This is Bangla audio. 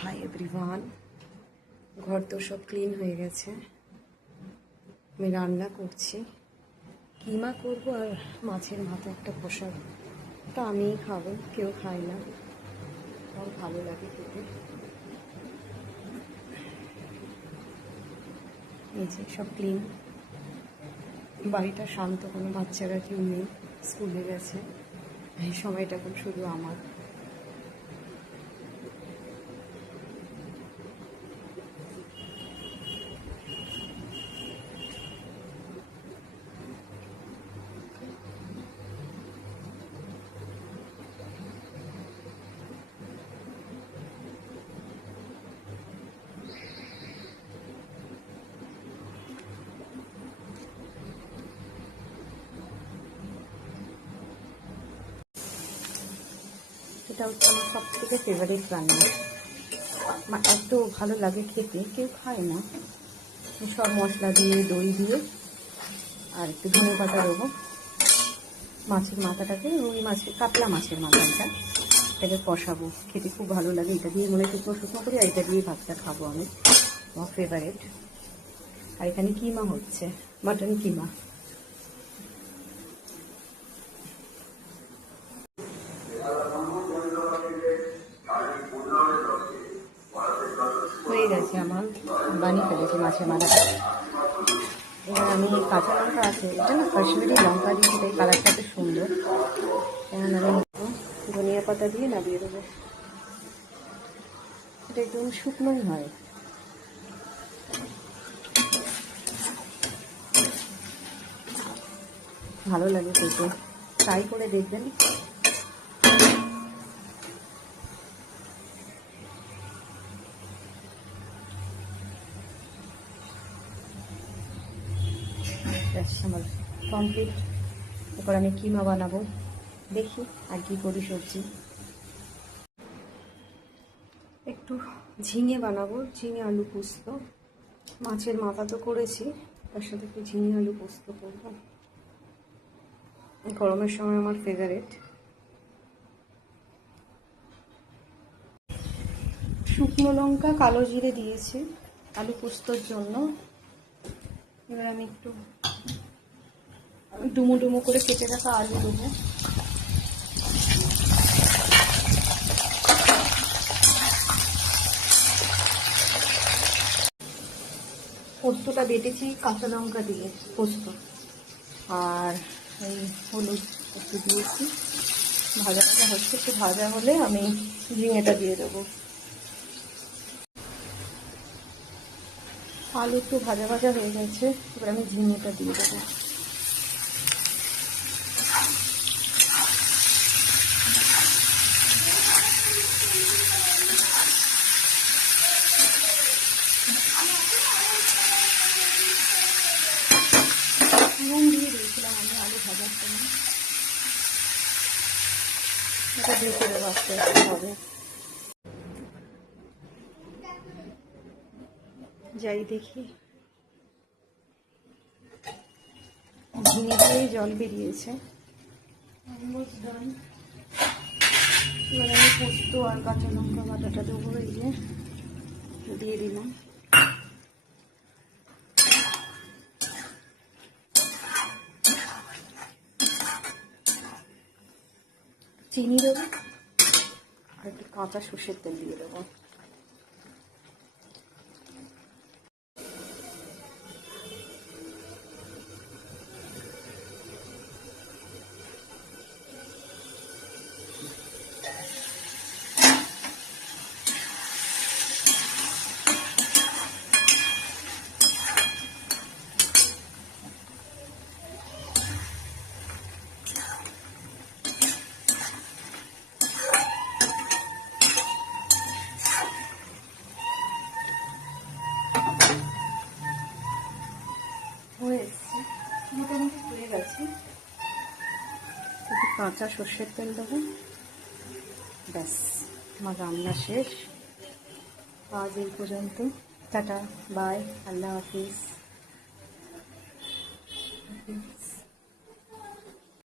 হাই এভরিওয়ান, ঘর তো সব ক্লিন হয়ে গেছে। আমি রান্না করছি, কিমা করব আর মাছের মাথা একটা বসাবো। তো আমিই খাবো, কেউ খায় না, আমার ভালো লাগে খেতে। এই যে সব ক্লিন, বাড়িটা শান্ত, কোনো বাচ্চারা কেউ নেই, স্কুলে গেছে। এই সময়টা এখন শুধু আমার। এটা হচ্ছে আমার সব থেকে ফেভারিট রান্না, এত ভালো লাগে খেতে, কেউ খায় না। সব মশলা দিয়ে, দই দিয়ে, আর একটু ধনে পাতা দেবো। মাছের মাথাটাকে, রুই মাছের, কাতলা মাছের মাথাটা, এটাকে কষাবো। খেতে খুব ভালো লাগে, এটা দিয়ে মনে শুকনো শুকনো করে, আর এটা দিয়ে ভাতটা খাবো আমি, আমার ফেভারিট। আর এখানে কিমা হচ্ছে, মাটন কিমা। হয়ে গেছে আমার, বানিয়ে ফেলেছি মাছের মাথাটা। এবার আমি কাঁচা লঙ্কা আছে, এটা না কাশ্মীরি লঙ্কা দিয়ে, সেটাই কালারটা বেশ সুন্দর। এখন আমি ধনিয়া পাতা দিয়ে নামিয়ে দেবো। এটা একদম শুকনোই হয়, ভালো লাগে খেতে, ট্রাই করে দেখবেন। আমার কমপ্লিট। এরপর আমি কিমা বানাবো, দেখি আর কি করি সবজি। একটু ঝিঙে বানাবো, ঝিঙে আলু পোস্ত। মাছের মাথা তো করেছি, তার সাথে একটু ঝিঙে আলু পোস্ত করবো। গরমের সময় আমার ফেভারিট। শুকনো লঙ্কা, কালো জিরে দিয়েছি আলু পোস্তর জন্য। এবার আমি একটু ডুমো ডুমো করে কেটে রাখা আলু দেবো। পোস্তটা বেটেছি কাঁচা লঙ্কা দিয়ে, পোস্ত আর এই হলুদ একটু দিয়েছি। ভাজা ভাজা হচ্ছে, একটু ভাজা হলে আমি ঝিঙেটা দিয়ে দেবো। আলু একটু ভাজা ভাজা হয়ে গেছে, এবার আমি ঝিঙেটা দিয়ে দেবো। নুন দিয়ে দিয়েছিলাম আমি আলু ভাজার সময়, এটা দিয়ে করে বাঁচতে হবে। যাই দেখি, ঝিঙে দিয়ে জল বেরিয়েছে। এবার আমি পোস্ত আর কাঁচা লঙ্কা বাটাটা দেবো, এই যে দিয়ে দিলাম। চিনি দেবো আর একটু কাঁচা সর্ষের তেল দিয়ে দেবো। হয়ে এসছে, মোটামুটি হয়ে গেছে। একটু কাঁচা সর্ষের তেল দেবো, ব্যাস আমার রান্না শেষ। আজ এই পর্যন্ত, টাটা, বাই, আল্লাহ হাফিজ।